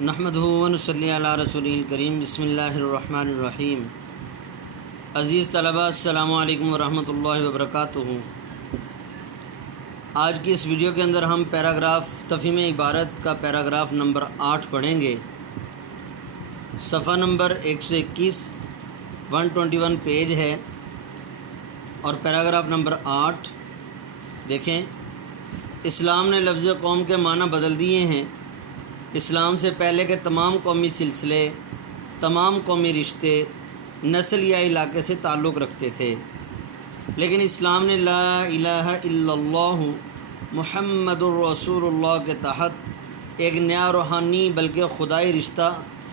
نحمدہ و نصلی علی رسولہ الکریم بسم اللہ الرحمن الرحیم۔ عزیز طلباء السلام علیکم ورحمۃ اللہ وبرکاتہ۔ آج کی اس ویڈیو کے اندر ہم پیراگراف تفہیم عبارت کا پیراگراف نمبر 8 پڑھیں گے۔ صفحہ نمبر 121 121 پیج ہے اور پیراگراف نمبر 8 دیکھیں۔ اسلام نے لفظ قوم کے معنی بدل دیے ہیں۔ اسلام سے پہلے کے تمام قومی سلسلے، تمام قومی رشتے نسل یا علاقے سے تعلق رکھتے تھے، لیکن اسلام نے لا الہ الا اللہ محمد الرسول اللہ کے تحت ایک نیا روحانی بلکہ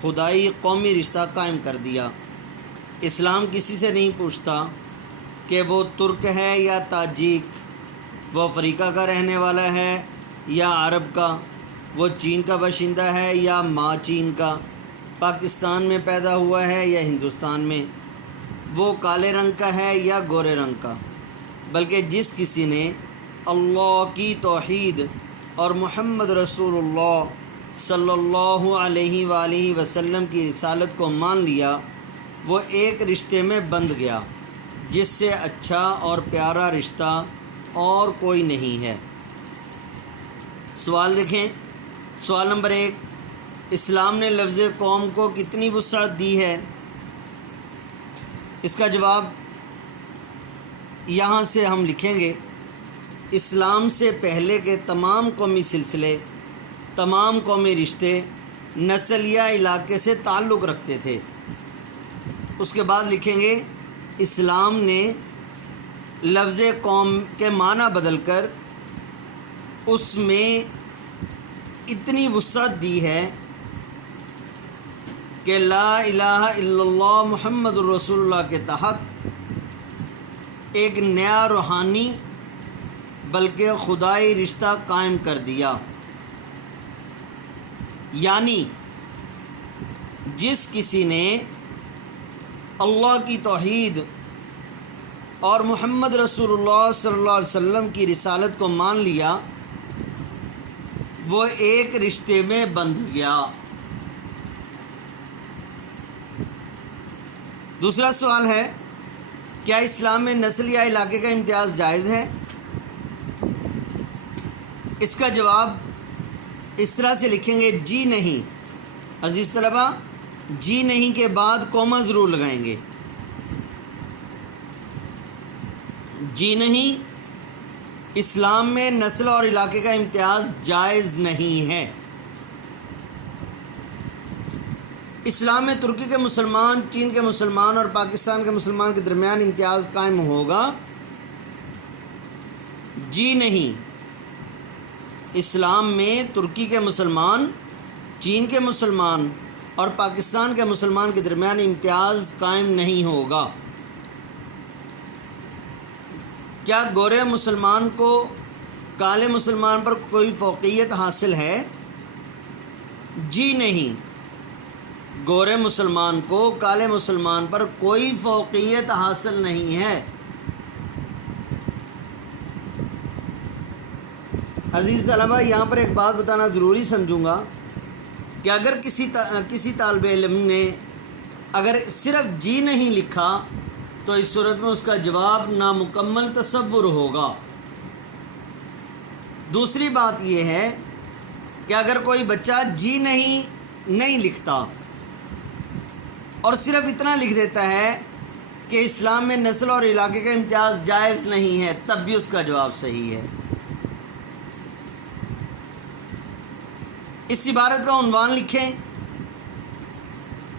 خدائی قومی رشتہ قائم کر دیا۔ اسلام کسی سے نہیں پوچھتا کہ وہ ترک ہے یا تاجک، وہ افریقہ کا رہنے والا ہے یا عرب کا، وہ چین کا باشندہ ہے یا ماں چین کا، پاکستان میں پیدا ہوا ہے یا ہندوستان میں، وہ کالے رنگ کا ہے یا گورے رنگ کا، بلکہ جس کسی نے اللہ کی توحید اور محمد رسول اللہ صلی اللہ علیہ وآلہ وسلم کی رسالت کو مان لیا، وہ ایک رشتے میں بندھ گیا جس سے اچھا اور پیارا رشتہ اور کوئی نہیں ہے۔ سوال دیکھیں۔ سوال نمبر 1، اسلام نے لفظ قوم کو کتنی وسعت دی ہے؟ اس کا جواب یہاں سے ہم لکھیں گے۔ اسلام سے پہلے کے تمام قومی سلسلے، تمام قومی رشتے نسل یا علاقے سے تعلق رکھتے تھے۔ اس کے بعد لکھیں گے اسلام نے لفظ قوم کے معنی بدل کر اس میں اتنی وسعت دی ہے کہ لا الہ الا اللہ محمد الرسول اللہ کے تحت ایک نیا روحانی بلکہ خدائی رشتہ قائم کر دیا۔ یعنی جس کسی نے اللہ کی توحید اور محمد رسول اللہ صلی اللہ علیہ وسلم کی رسالت کو مان لیا، وہ ایک رشتے میں بندھ گیا۔ دوسرا سوال ہے، کیا اسلام میں نسل یا علاقے کا امتیاز جائز ہے؟ اس کا جواب اس طرح سے لکھیں گے، جی نہیں۔ عزیز طلباء، جی نہیں کے بعد کوما ضرور لگائیں گے۔ جی نہیں، اسلام میں نسل اور علاقے کا امتیاز جائز نہیں ہے۔ اسلام میں ترکی کے مسلمان، چین کے مسلمان اور پاکستان کے مسلمان کے درمیان امتیاز قائم ہوگا؟ جی نہیں، اسلام میں ترکی کے مسلمان، چین کے مسلمان اور پاکستان کے مسلمان کے درمیان امتیاز قائم نہیں ہوگا۔ کیا گورے مسلمان کو کالے مسلمان پر کوئی فوقیت حاصل ہے؟ جی نہیں، گورے مسلمان کو کالے مسلمان پر کوئی فوقیت حاصل نہیں ہے۔ عزیز طلباء، یہاں پر ایک بات بتانا ضروری سمجھوں گا کہ اگر کسی طالب علم نے اگر صرف جی نہیں لکھا تو اس صورت میں اس کا جواب نامکمل تصور ہوگا۔ دوسری بات یہ ہے کہ اگر کوئی بچہ جی نہیں لکھتا اور صرف اتنا لکھ دیتا ہے کہ اسلام میں نسل اور علاقے کا امتیاز جائز نہیں ہے، تب بھی اس کا جواب صحیح ہے۔ اس عبارت کا عنوان لکھیں۔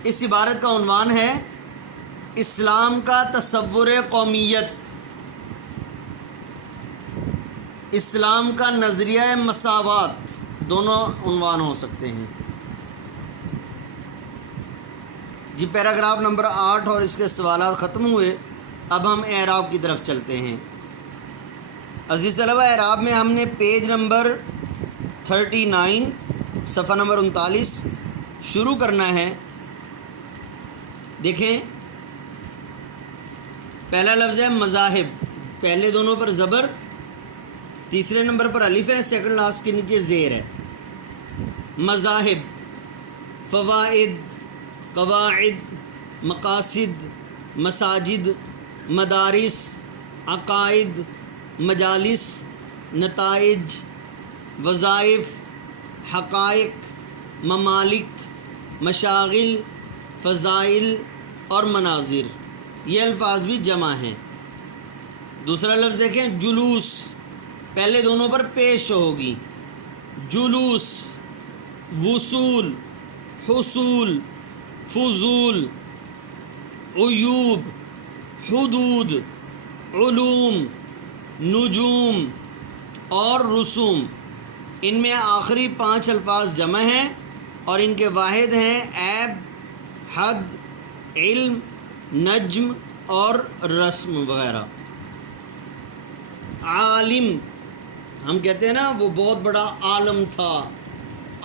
اس عبارت کا عنوان ہے اسلام کا تصور قومیت، اسلام کا نظریہ مساوات، دونوں عنوان ہو سکتے ہیں۔ جی پیراگراف نمبر 8 اور اس کے سوالات ختم ہوئے، اب ہم اعراب کی طرف چلتے ہیں۔ عزیز طلباء، اعراب میں ہم نے پیج نمبر 39 صفحہ نمبر 39 شروع کرنا ہے۔ دیکھیں، پہلا لفظ ہے مذاہب، پہلے دونوں پر زبر، تیسرے نمبر پر الف ہے، سیکنڈ لاسٹ کے نیچے زیر ہے۔ مذاہب، فوائد، قواعد، مقاصد، مساجد، مدارس، عقائد، مجالس، نتائج، وظائف، حقائق، ممالک، مشاغل، فضائل اور مناظر، یہ الفاظ بھی جمع ہیں۔ دوسرا لفظ دیکھیں، جلوس، پہلے دونوں پر پیش ہوگی، جلوس، وصول، حصول، فضول، عیوب، حدود، علوم، نجوم اور رسوم، ان میں آخری 5 الفاظ جمع ہیں اور ان کے واحد ہیں عیب، حد، علم، نجم اور رسم وغیرہ۔ عالم، ہم کہتے ہیں نا وہ بہت بڑا عالم تھا،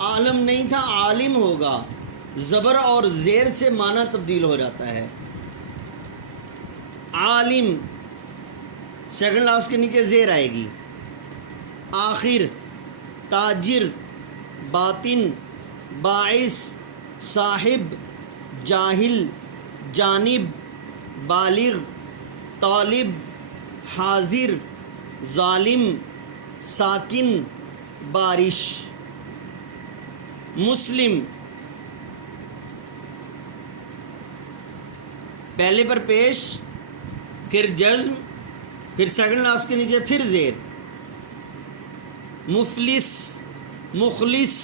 عالم نہیں تھا، عالم ہوگا، زبر اور زیر سے معنی تبدیل ہو جاتا ہے۔ عالم سیکنڈ لاسٹ کے نیچے زیر آئے گی۔ آخر، تاجر، باطن، باعث، صاحب، جاہل، جانب، بالغ، طالب، حاضر، ظالم، ساکن، بارش۔ مسلم، پہلے پر پیش، پھر جزم، پھر سیکنڈ لاسٹ کے نیچے پھر زیر۔ مفلس، مخلص،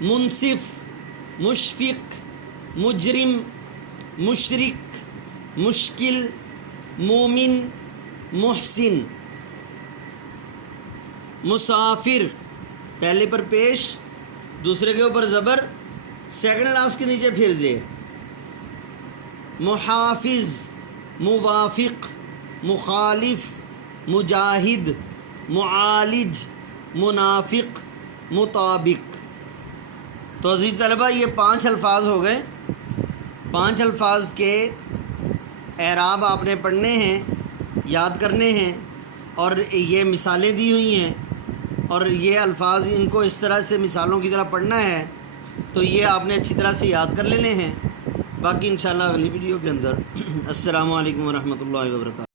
منصف، مشفق، مجرم، مشرک، مشکل، مومن، محسن۔ مسافر، پہلے پر پیش، دوسرے کے اوپر زبر، سیکنڈ لاسٹ کے نیچے پھر زیر۔ محافظ، موافق، مخالف، مجاہد، معالج، منافق، مطابق۔ تو عزیز طلبہ، یہ 5 الفاظ ہو گئے۔ 5 الفاظ کے اعراب آپ نے پڑھنے ہیں، یاد کرنے ہیں، اور یہ مثالیں دی ہوئی ہیں، اور یہ الفاظ ان کو اس طرح سے مثالوں کی طرح پڑھنا ہے، تو یہ آپ نے اچھی طرح سے یاد کر لینے ہیں۔ باقی انشاءاللہ اگلی ویڈیو کے اندر۔ السلام علیکم ورحمۃ اللہ وبرکاتہ۔